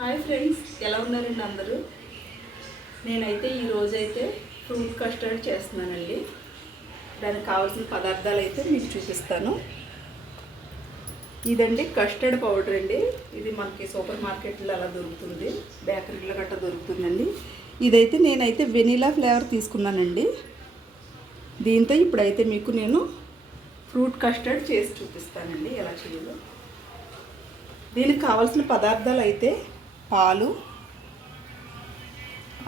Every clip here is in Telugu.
హాయ్ ఫ్రెండ్స్ ఎలా ఉన్నారండి అందరూ? నేనైతే ఈరోజైతే ఫ్రూట్ కస్టర్డ్ చేస్తున్నానండి. దానికి కావాల్సిన పదార్థాలు అయితే మీకు చూపిస్తాను. ఇదండి కస్టర్డ్ పౌడర్ అండి. ఇది మనకి సూపర్ మార్కెట్లో అలా దొరుకుతుంది. బేకరీలో గట్రా దొరుకుతుందండి. ఇదైతే నేనైతే వెనీలా ఫ్లేవర్ తీసుకున్నానండి. దీంతో ఇప్పుడైతే మీకు నేను ఫ్రూట్ కస్టర్డ్ చేసి చూపిస్తానండి. ఎలా చేయాలో. దీనికి కావాల్సిన పదార్థాలు అయితే పాలు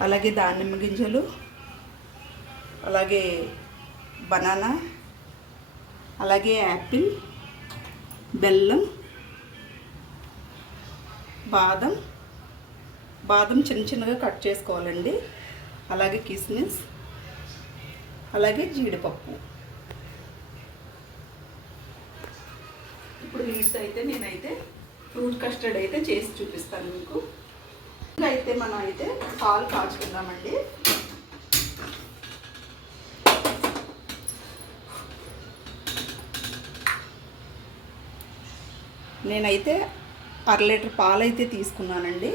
అలాగే దానిమ్మ గింజలు అలాగే బనానా అలాగే యాపిల్ బెల్లం బాదం. బాదం చిన్న చిన్నగా కట్ చేసుకోవాలండి. అలాగే కిస్మిస్ అలాగే జీడిపప్పు. ఇప్పుడు వీటితో అయితే నేనైతే ఫ్రూట్ కస్టర్డ్ అయితే చేసి చూపిస్తాను మీకు. ఇంకా అయితే మనం అయితే పాలు కాచుకుందామండి నేనైతే అర లీటర్ పాలు అయితే తీసుకున్నానండి.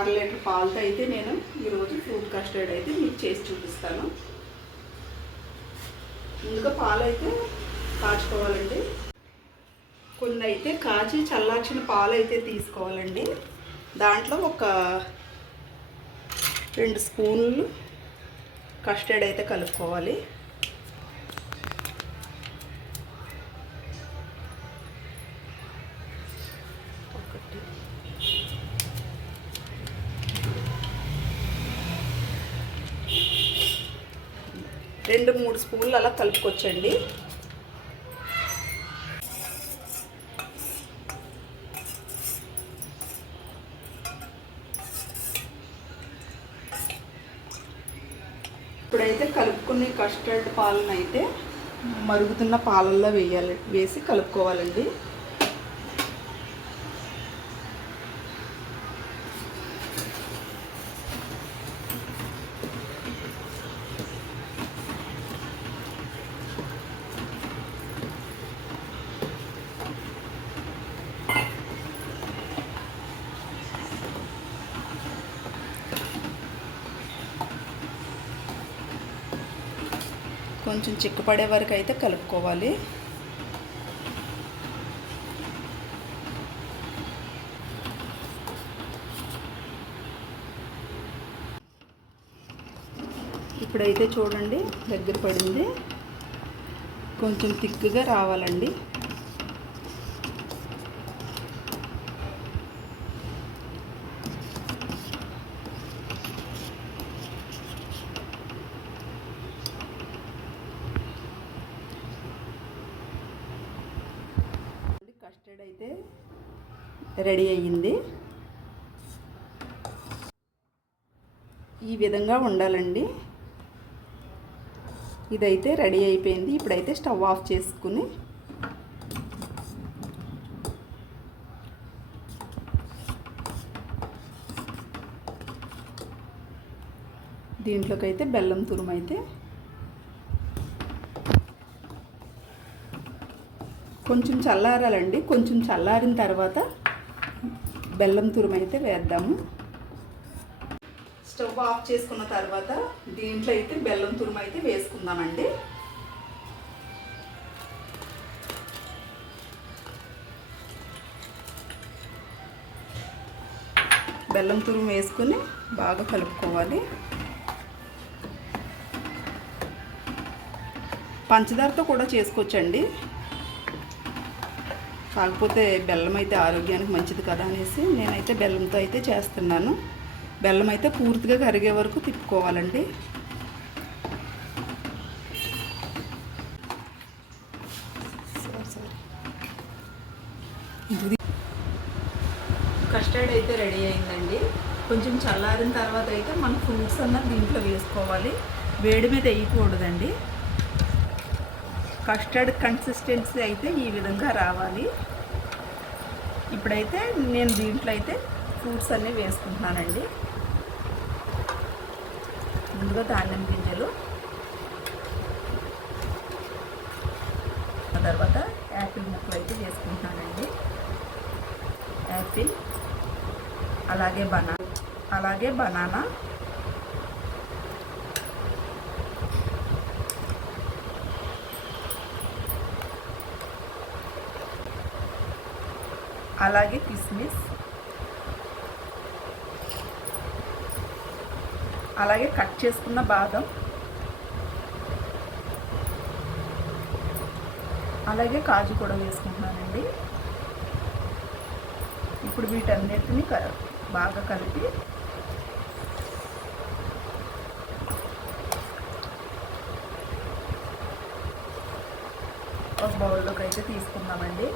అర లీటర్ పాలతో అయితే నేను ఈరోజు ఫ్రూట్ కస్టర్డ్ అయితే మీకు చేసి చూపిస్తాను. ముందుగా పాలు అయితే కాచుకోవాలండి కొన్ని అయితే కాచి చల్లార్చిన పాలు అయితే తీసుకోవాలండి. దాంట్లో ఒక రెండు స్పూన్లు కస్టర్డ్ అయితే కలుపుకోవాలి. రెండు మూడు స్పూన్లు అలా కలుపుకొచ్చండి ఇప్పుడైతే కలుపుకునే కస్టర్డ్ పాలన అయితే మరుగుతున్న పాలల్లో వేయాలి వేసి కలుపుకోవాలండి. కొంచెం చిక్కపడే వరకు అయితే కలుపుకోవాలి. ఇప్పుడైతే చూడండి దగ్గర పడింది. కొంచెం తిక్కుగా రావాలండి కస్టర్డ్ అయితే రెడీ అయ్యింది. ఈ విధంగా ఉండాలండి. ఇదైతే రెడీ అయిపోయింది. ఇప్పుడైతే స్టవ్ ఆఫ్ చేసుకుని దీంట్లోకి అయితే బెల్లం తురుము అయితే కొంచెం చల్లారాలండి. కొంచెం చల్లారిన తర్వాత బెల్లం తురుము అయితే వేద్దాము. స్టవ్ ఆఫ్ చేసుకున్న తర్వాత దీంట్లో అయితే బెల్లం తురుము అయితే వేసుకుందామండి. బెల్లం తురుము వేసుకుని బాగా కలుపుకోవాలి. పంచదారతో కూడా చేసుకోవచ్చండి. కాకపోతే బెల్లం అయితే ఆరోగ్యానికి మంచిది కదా అనేసి నేనైతే బెల్లంతో అయితే చేస్తున్నాను. బెల్లం అయితే పూర్తిగా కరిగే వరకు తిప్పుకోవాలండి. కస్టర్డ్ అయితే రెడీ అయిందండి. కొంచెం చల్లారిన తర్వాత అయితే మన ఫ్రూట్స్ అన్నది దీంట్లో వేసుకోవాలి. వేడి మీద వేయకూడదండి. కస్టర్డ్ కన్సిస్టెన్సీ అయితే ఈ విధంగా రావాలి. ఇప్పుడైతే నేను దీంట్లో అయితే ఫ్రూట్స్ అన్నీ వేసుకుంటున్నానండి. ముందుగా ధాన్యం గింజలు. ఆ తర్వాత యాపిల్ ముక్కలు అయితే వేసుకుంటున్నానండి. యాపిల్ అలాగే బనా అలాగే బనానా అలాగే కిస్మిస్. అలాగే కట్ చేసుకున్న బాదం. అలాగే కాజు కూడా వేసుకుంటున్నానండి. ఇప్పుడు వీటన్నిటిని క బాగా కలిపి ఒక బౌల్లోకి అయితే తీసుకుందామండి.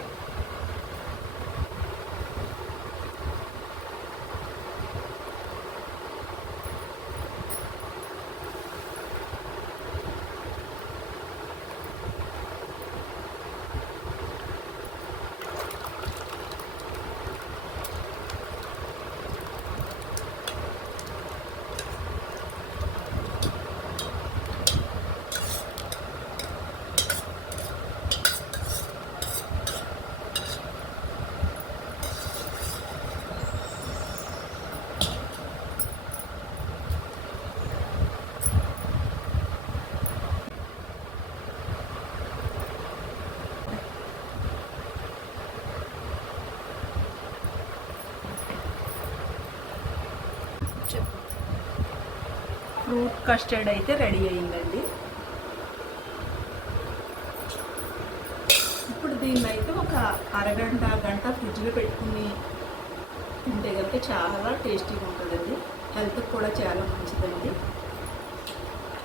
ఫ్రూట్ కస్టర్డ్ అయితే రెడీ అయిందండి ఇప్పుడు దీన్ని అయితే ఒక అరగంట గంట ఫ్రిడ్జ్లో పెట్టుకుని తింటే కనుక చాలా టేస్టీగా ఉంటుందండి. హెల్త్కి కూడా చాలా మంచిదండి.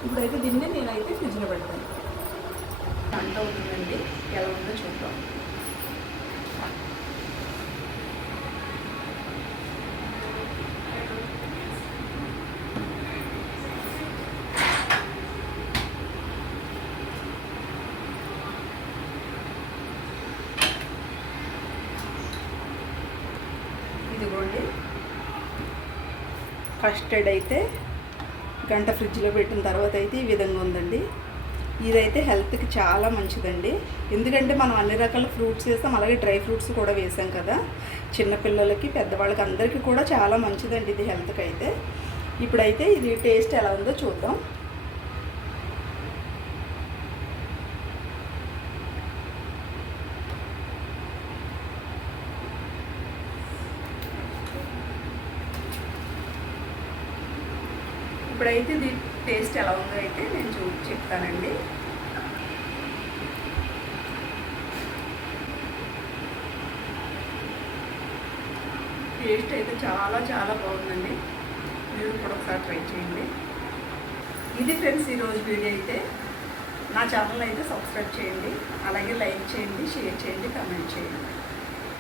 ఇప్పుడైతే దీన్ని నేనైతే ఫ్రిడ్జ్లో పెడతాను. గంట అవుతుందండి? ఎలా ఉందో చూద్దాం. ఇదిగోండి. కస్టర్డ్ అయితే గంట ఫ్రిడ్జ్లో పెట్టిన తర్వాత అయితే ఈ విధంగా ఉందండి. ఇదైతే హెల్త్కి చాలా మంచిదండి. ఎందుకంటే మనం అన్ని రకాల ఫ్రూట్స్ వేస్తాం అలాగే డ్రై ఫ్రూట్స్ కూడా వేసాం కదా. చిన్నపిల్లలకి పెద్దవాళ్ళకి అందరికీ కూడా చాలా మంచిదండి ఇది హెల్త్కి అయితే ఇప్పుడైతే ఇది టేస్ట్ ఎలా ఉందో చూద్దాం. ఇప్పుడైతే ఇది టేస్ట్ ఎలా ఉందో అయితే నేను చూ చెప్తానండి. టేస్ట్ అయితే చాలా చాలా బాగుందండి. మీరు కూడా ఒకసారి ట్రై చేయండి. ఇది ఫ్రెండ్స్ ఈరోజు వీడియో అయితే. నా ఛానల్ అయితే సబ్స్క్రైబ్ చేయండి. అలాగే లైక్ చేయండి షేర్ చేయండి కామెంట్ చేయండి.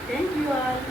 Thank you all.